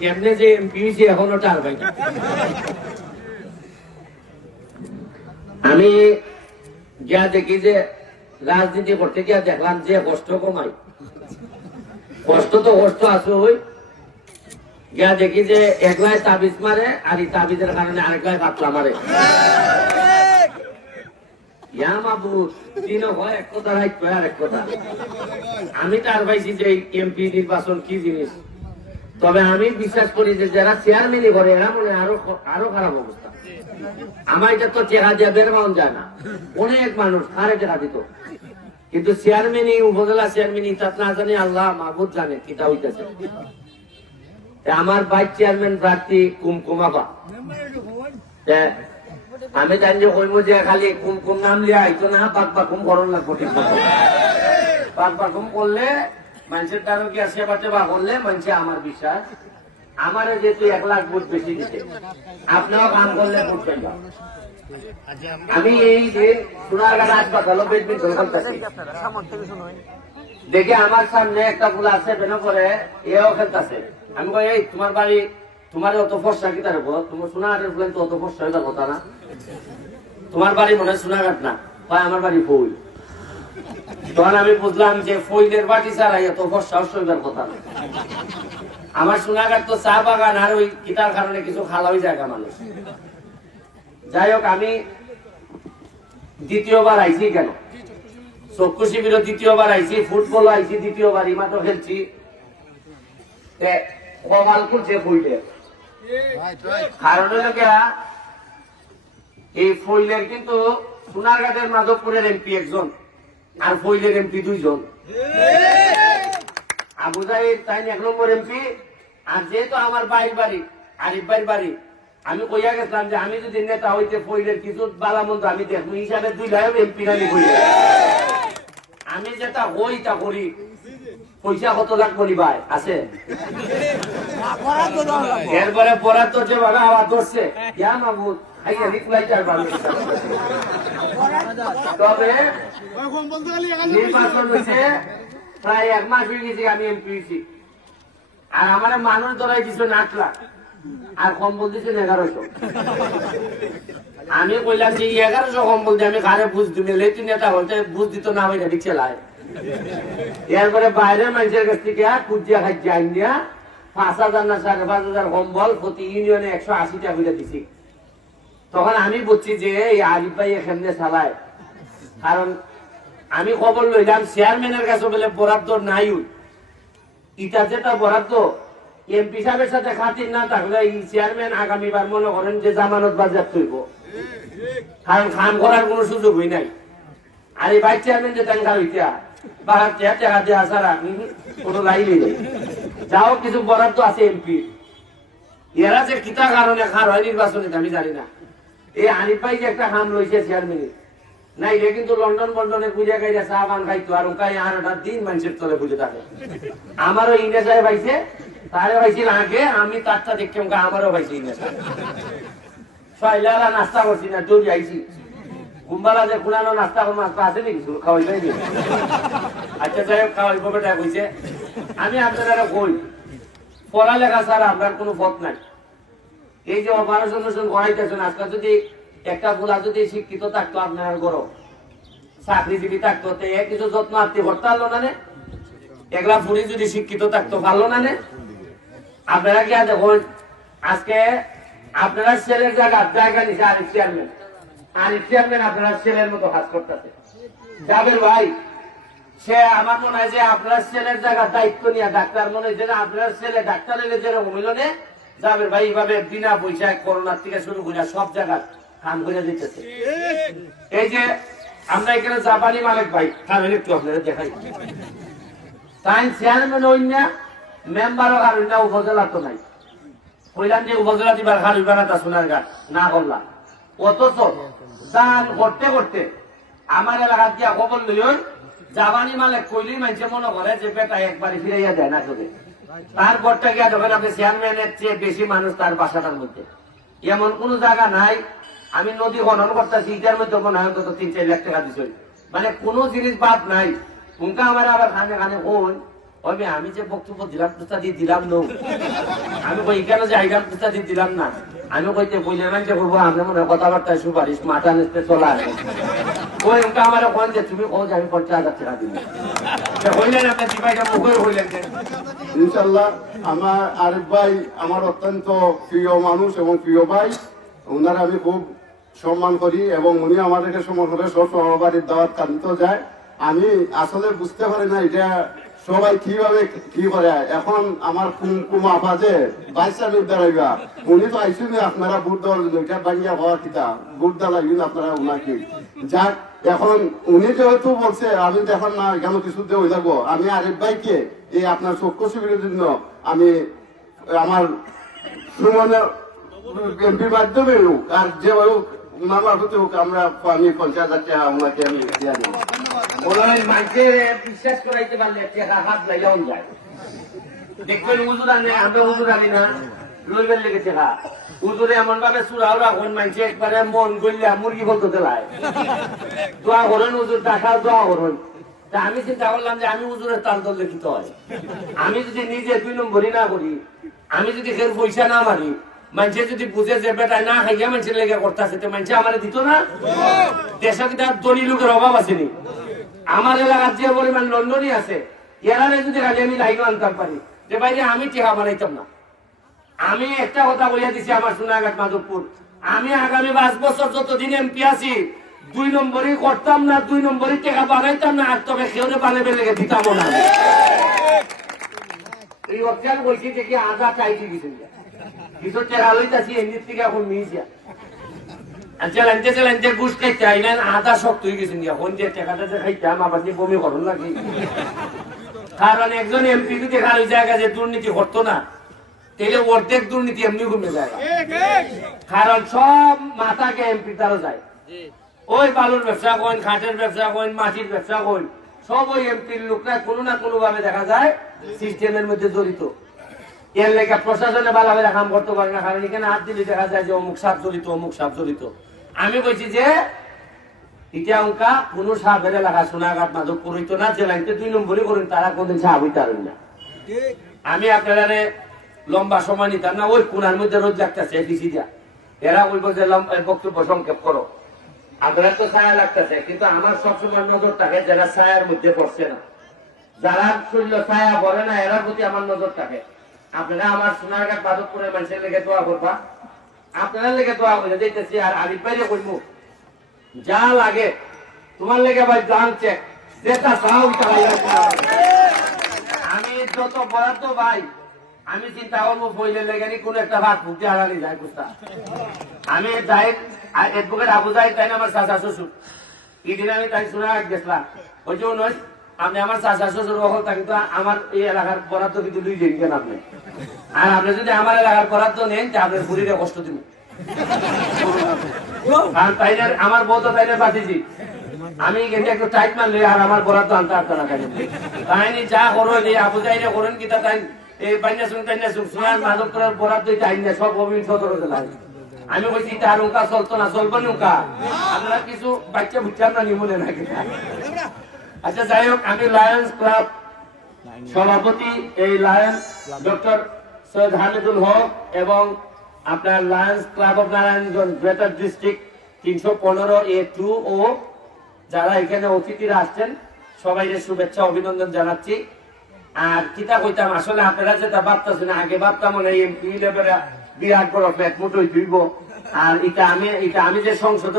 কেমনে যে এমপি এখনও টার ভাই আমি যা দেখি যে রাজনীতি করতে গিয়ে দেখলাম যে কষ্ট কমাই। কষ্ট তো কষ্ট আছে ওই যা দেখি যে একলাই তাবিজ মারে, আর এই তাবিজের কারণে আরেকলাই কাতলা মারে। আমি তার পাইছি যে এমপি নির্বাচন কি জিনিস? তবে আমি বিশ্বাস করি যে যারা চেয়ারম্যানই করে, এরা মনে আরও আরও খারাপ অবস্থা। আমার এটা তো চেহারা দিয়ে বের পাওয়া যায় না। অনেক মানুষ কারে টাকা দিত। কিন্তু চেয়ারম্যানই উপজেলা চেয়ারম্যানই তার না জানি আল্লাহ মাহবুদ জানে কিটা হইতেছে। আমার ভাইস চেয়ারম্যান প্রার্থী কুমকুমাবা আমি জানি যে কইমু যে খালি কুমকুম নাম লিয়া আইতো না পাক পাকুম করণ লাগবো ঠিক পাক পাকুম করলে মানুষের দ্বারা কি সেবা টেবা করলে মানুষে আমার বিশ্বাস আমার যেহেতু এক লাখ ভোট বেশি দিতে। আপনিও কাম করলে ভোট পাইবা আমি এই যে খেলতেছি দেখে আমার সামনে একটা ফুল আছে, বেন করে, এও খেলতেছে। আমি কই, এই, তোমার বাড়ি তোমার অত ফর্সা কি তার তোমার সোনাঘাটের ফুলেন তো অত ফর্সা হইবার কথা না? তোমার বাড়ি মনে হয় সোনাঘাট না। ভাই, আমার বাড়ি ফই তখন আমি বুঝলাম যে ফইলের বাটি ছাড়া এত ফর্সা হইবার কথা। না আমার সোনাঘাট তো চা বাগান আর ওই কিতার কারণে কিছু খালাই জায়গা মানুষ। যাই হোক আমি দ্বিতীয়বার আইছি কেন? চক্ষু শিবিরও দ্বিতীয়বার আইছি ফুটবল আইছি দ্বিতীয়বার ইমাটো খেলছি। কমাল করছে ফুইলে। কারণ গিয়া, এই ফইলের কিন্তু সোনারঘাটের মাধবপুরের এমপি একজন। আর ফইলের এমপি দুইজন। আবু জাহিদ তাই এক নম্বর এমপি। আর যেহেতু আমার বাইর বাড়ি আরিফ ভাইয়ের বাড়ি আমি কইয়া গেছিলাম যে আমি যদি নেতা হইতে ফইলের কিছু বালা মন্দ আমি দেখব হিসাবে দুই লাখ এমপি নানি কইলে আমি যেটা হই তা করি। পয়সা কত লাখ বলি ভাই? আছে? এরপরে পড়ার তো যেভাবে আওয়াজ ধরছে। ইয়া মাহমুদ এক মাস হয়ে গেছে আমি এমপি আর আমার মানুষ ধরাই দিচ্ছেন আট লাখ আর কম্বল দিচ্ছেন এগারোশো। আমি কইলাম যে এগারোশো কম্বল দিয়ে আমি কারে বুঝ দিবে লেটি নেতা হতে বুঝ দিত না হইলে ঠিক চালায় এরপরে বাইরের মানুষের কাছ থেকে কুজিয়া খাইছে আইনিয়া পাঁচ হাজার না সাড়ে পাঁচ হাজার কম্বল প্রতি ইউনিয়নে একশো আশি টাকা দিছি। তখন আমি বুঝছি যে এই আরিফ ভাই এখানে চালায়। কারণ আমি খবর লইলাম চেয়ারম্যানের কাছে বলে বরাদ্দ নাই ইটা যেটা বরাদ্দ এমপি সাহেবের সাথে খাতির না থাকলে এই চেয়ারম্যান আগামীবার মনে করেন যে জামানত বাজার হইব। কারণ খাম করার কোনো সুযোগই নাই। আর এই ভাইস চেয়ারম্যান যে টাঙ্গা হইতা বাহার চেয়ার টাকা দেওয়া ছাড়া কোনো লাইনই নেই। যাও, কিছু বরাদ্দ আছে এমপি এরা যে কিতা কারণে খার হয় নির্বাচনে আমি জানি না। এই আনিফ ভাই যে একটা হাম লইছে চেয়ারম্যানের না, এটা কিন্তু লন্ডন বন্ডনে পূজা খাইলে চা পান খাইতো, আর ওখানে আর ওটা দিন মানুষের তলে পুজো থাকে। আমারও সাহেব পাইছে তারে পাইছিল আগে, আমি তারটা দেখছি আমারও পাইছি সাহেব। নাস্তা করছি না, দৌড়ি আইছি। কুম্বালা যে কুলানো নাস্তা নাস্তা আছে নাকি? খাওয়াই যাই আচ্ছা সাহেব খাওয়াইব, বেটা কইছে। আমি আপনারা কই, পড়ালেখা ছাড়া আপনার কোনো পথ নাই। এই যে অপারেশন করাইতেছেন, আজকাল যদি একটা বুলা যদি শিক্ষিত থাকতো, আপনার গরো চাকরিজীবী থাকতো কিছু যত্ন আত্মি করতে পারল না? এগুলা ফুরি যদি শিক্ষিত থাকতো, পারল না আপনারা কি দেখুন, আজকে আপনারা ছেলের জায়গা জায়গা নিছে আরিফ চেয়ারম্যান আরিফ চেয়ারম্যান আপনারা ছেলের মতো কাজ করতেছে। যাবের ভাই, সে আমার মনে হয় যে আপনার ছেলের জায়গা দায়িত্ব নিয়ে ডাক্তার মনে হয় যে আপনার ছেলে ডাক্তার এলে যেরকম হইল নে যাবের ভাই এইভাবে বিনা পয়সায় করোনার থেকে শুরু করে সব জায়গা কাম করে দিতেছে। এই যে আমরা এখানে জাপানি মালিক ভাই, তাহলে একটু আপনাদের দেখাই। তাই চেয়ারম্যান না মেম্বারও আর না, উপজেলা তো নাই। কইলাম যে উপজেলা দিবার হইবার না সোনার গাছ না করলাম। অথচ দান করতে করতে আমার এলাকার গিয়া খবর লইন জাবানি মালে কইলি মানুষে মনে করে যে বেটা একবারে ফিরাইয়া যায় না চোখে তার ঘরটা গিয়া যখন আপনি চেয়ারম্যানের চেয়ে বেশি মানুষ তার বাসাটার মধ্যে। এমন কোন জায়গা নাই। আমি নদী খনন করতেছি ইটার মধ্যে মনে হয় অন্তত তিন চার লাখ টাকা দিচ্ছি মানে কোনো জিনিস বাদ নাই। আমার আবার খানে খানে কোন ওই আমি যে বক্তব্য দিলাম প্রস্তাব দিয়ে দিলাম নো। আমি কই এখানে যে আইগাম প্রস্তাব দিয়ে দিলাম না? আমি কইতে বইলে না যে করব আমরা মনে কথাবার্তা সুপারিশ মাথা নিতে চলা আছে ওই ওটা আমার কোন যে, তুমি ও যে আমি পঞ্চাশ হাজার টাকা তা হইলেন আপনার দিবাইটা মুখে হইলেন ইনশাল্লাহ আমার আরেক ভাই আমার অত্যন্ত প্রিয় মানুষ এবং প্রিয় ভাই ওনার আমি খুব সম্মান করি এবং উনি আমাদেরকে করে সব সহবাড়ির দাওয়াত কানিত যায় আমি আসলে বুঝতে পারি না এটা সবাই কীভাবে কি করে? এখন আমার কুমকুম আপা যে বাইশ দাঁড়াইবা উনি তো আইসুন আপনারা বুট দেওয়ার বাঙ্গিয়া হওয়া কিতা? আপনারা উনাকে। যাক, এখন উনি যেহেতু বলছে, আমি দেখুন না কেন কিছুতে হয়ে যাব? আমি আরেক ভাইকে এই আপনার চক্ষু শিবিরের জন্য আমি, আমার এমপির মাধ্যমে হোক, আর যে হোক মামার হতে হোক, আমরা আমি পঞ্চাশ হাজার আমি দিয়ে আমি চিন্তা করলাম যে আমি হুজুরের তাল দল লিখিত হয়? আমি যদি নিজে দুই নম্বরই না করি, আমি যদি ফের পয়সা না মারি মানুষে যদি বুঝে যে বেটা না খাইয়া মানুষের লেগে করতেছে মানুষে আমার দিত না? দেশে কি তার ধনী লোকের অভাব আসেনি আমার এলাকার যে পরিমাণ লন্ডনই আছে এরারে যদি খালি আমি লাইন আনতাম পারি। যে বাইরে আমি টিহা বানাইতাম না। আমি একটা কথা বলিয়া দিছি আমার সোনাঘাট মাধবপুর। আমি আগামী পাঁচ বছর যতদিন এমপি আছি, দুই নম্বরই করতাম না, দুই নম্বরই টাকা বানাইতাম না, আর তবে কেউ বানাবে লেগে দিতাম না। এই অজ্ঞান বলছি যে কি আধা চাইছি কিছু কিছু টাকা লইতাছি এমনি থেকে এখন মিশিয়া ঘুষ খাইতে আধা শক্ত হয়ে যে টাকাটা যে বমি করুন নাকি কারণ একজন এমপি যদি জায়গা যে দুর্নীতি না তাহলে অর্ধেক দুর্নীতি এমনি কমে যায় কারণ সব মাথাকে এমপি দ্বারা যায় ওই বালুর ব্যবসা করেন খাটের ব্যবসা করেন মাটির ব্যবসা করেন সব ওই এমপির লোকরা কোনো না কোনো ভাবে দেখা যায় সিস্টেমের মধ্যে জড়িত এর লেগে প্রশাসনে ভালোভাবে কাম করতে পারে না, কারণ এখানে হাত দিলে দেখা যায় যে অমুক সাপ জড়িত, অমুক সাপ জড়িত। আমি বলছি যে, ইটা অঙ্কা কোন সাপের এলাকা সোনাঘাট করিত না দুই নম্বরই করেন, তারা কোনদিন না। আমি আপনারা লম্বা সময় নিতাম না, ওই কোনার মধ্যে রোজ লাগতেছে দিয়া। এরা বক্তব্য সংক্ষেপ করো। তো ছায়া লাগতেছে, কিন্তু আমার সবসময় নজর থাকে যারা ছায়ার মধ্যে পড়ছে না। যারা শরীর ছায়া পড়ে না এরার প্রতি আমার নজর থাকে। আপনারা আমার সোনারঘাট মাধবপুরের মানুষের লেগে দোয়া করবা। আপনারা লেগে দোয়া করে দিতেছি আর যা লাগে, তোমার লেগে ভাই যেটা চাও। আমি যত বরাদ্দ ভাই, আমি চিন্তা করব বইলে লেগে কোন একটা ভাত ফুটে হারালি যায় বুঝতা আমি যাই এডভোকেট আবু যাই, তাই আমার চাচা শ্বশুর। এদিন আমি তাই শোনা গেছিলাম। ওই যে নয় আপনি আমার চাচা, শ্বশুর বহল থাকি তো আমার এই এলাকার বরাদ্দ কিন্তু দুই দিন কেন আপনি? আর আপনি যদি আমার এলাকার বরাদ্দ নেন, তা আপনার শরীরে কষ্ট দিব। কারণ তাইলে আমার বউ তো তাইলে পাঠিয়েছি আমি কিন্তু একটু টাইট মারলে আর আমার বরাদ্দ আনতে পারতো না তাইনি যা করো এই আবু যাইনে করেন কিতা তাই এই বাইনা শুন তাইনা শুন সুনার মাধব করার বরাদ্দ চাই না সব অভিন সতর্ক লাগে। আমি বলছি তার নৌকা চলতো না, চলবো নৌকা আপনারা কিছু বাচ্চা বুঝছেন না নিমনে না কিনা আচ্ছা যাই হোক, আমি লায়ন্স ক্লাব সভাপতি এই লায়ন্স ডক্টর সৈয়দ হামিদুল হক এবং আপনার Lions Club of Narayanganj greater district তিনশো পনেরো এ টু ও যারা এখানে অতিথিরা আসছেন, সবাইকে শুভেচ্ছা, অভিনন্দন জানাচ্ছি। আর কিতা কইতাম, আসলে আপনারা যেটা ভাবতেছেন, আগে ভাবতাম মনে এমপি লেভেলে বিরাট বড় ফ্ল্যাট মুঠোই তুইব আর এটা আমি এটা আমি যে সংসদ